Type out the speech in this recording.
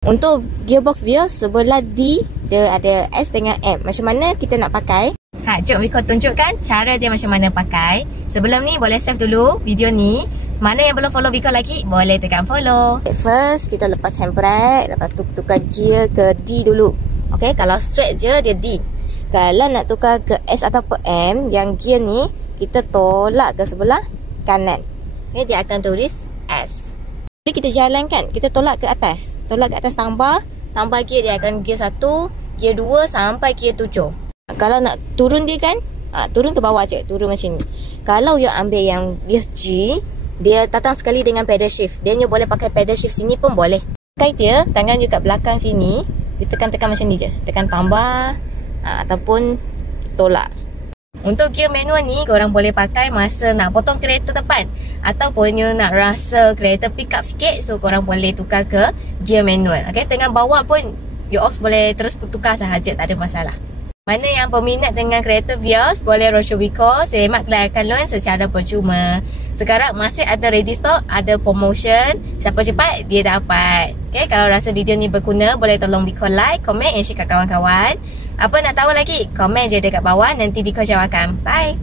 Untuk gearbox Vios, sebelah D dia ada S dengan M. Macam mana kita nak pakai? Jom Wiko tunjukkan cara dia macam mana pakai. Sebelum ni boleh save dulu video ni. Mana yang belum follow Wiko lagi, boleh tekan follow. First kita lepas handbrake, lepas tu tukar gear ke D dulu. Okay, kalau straight je dia D. Kalau nak tukar ke S ataupun M, yang gear ni kita tolak ke sebelah kanan. Okay, dia akan tulis S. Jadi kita jalankan, kita tolak ke atas. Tolak ke atas tambah gear, dia akan gear 1, gear 2 sampai gear 7. Kalau nak turun dia kan, turun ke bawah je, turun macam ni. Kalau you ambil yang Vios G, dia datang sekali dengan pedal shift. Dia boleh pakai pedal shift sini pun boleh. Pakai dia, tangan you kat belakang sini, you tekan-tekan macam ni je. Tekan tambah ataupun tolak. Untuk gear manual ni, korang boleh pakai masa nak potong kereta depan, ataupun you nak rasa kereta pick up sikit, so korang boleh tukar ke gear manual. Okay, tengah bawa pun you off boleh terus tukar sahaja, tak ada masalah. Mana yang peminat dengan kereta Vios, boleh roadshow Wiko, semak kelayakan loan secara percuma. Sekarang masih ada ready stock, ada promotion. Siapa cepat, dia dapat. Okay, kalau rasa video ni berguna, boleh tolong Wiko like, komen and share kat kawan-kawan. Apa nak tahu lagi? Komen je dekat bawah, nanti Wiko jawabkan. Bye!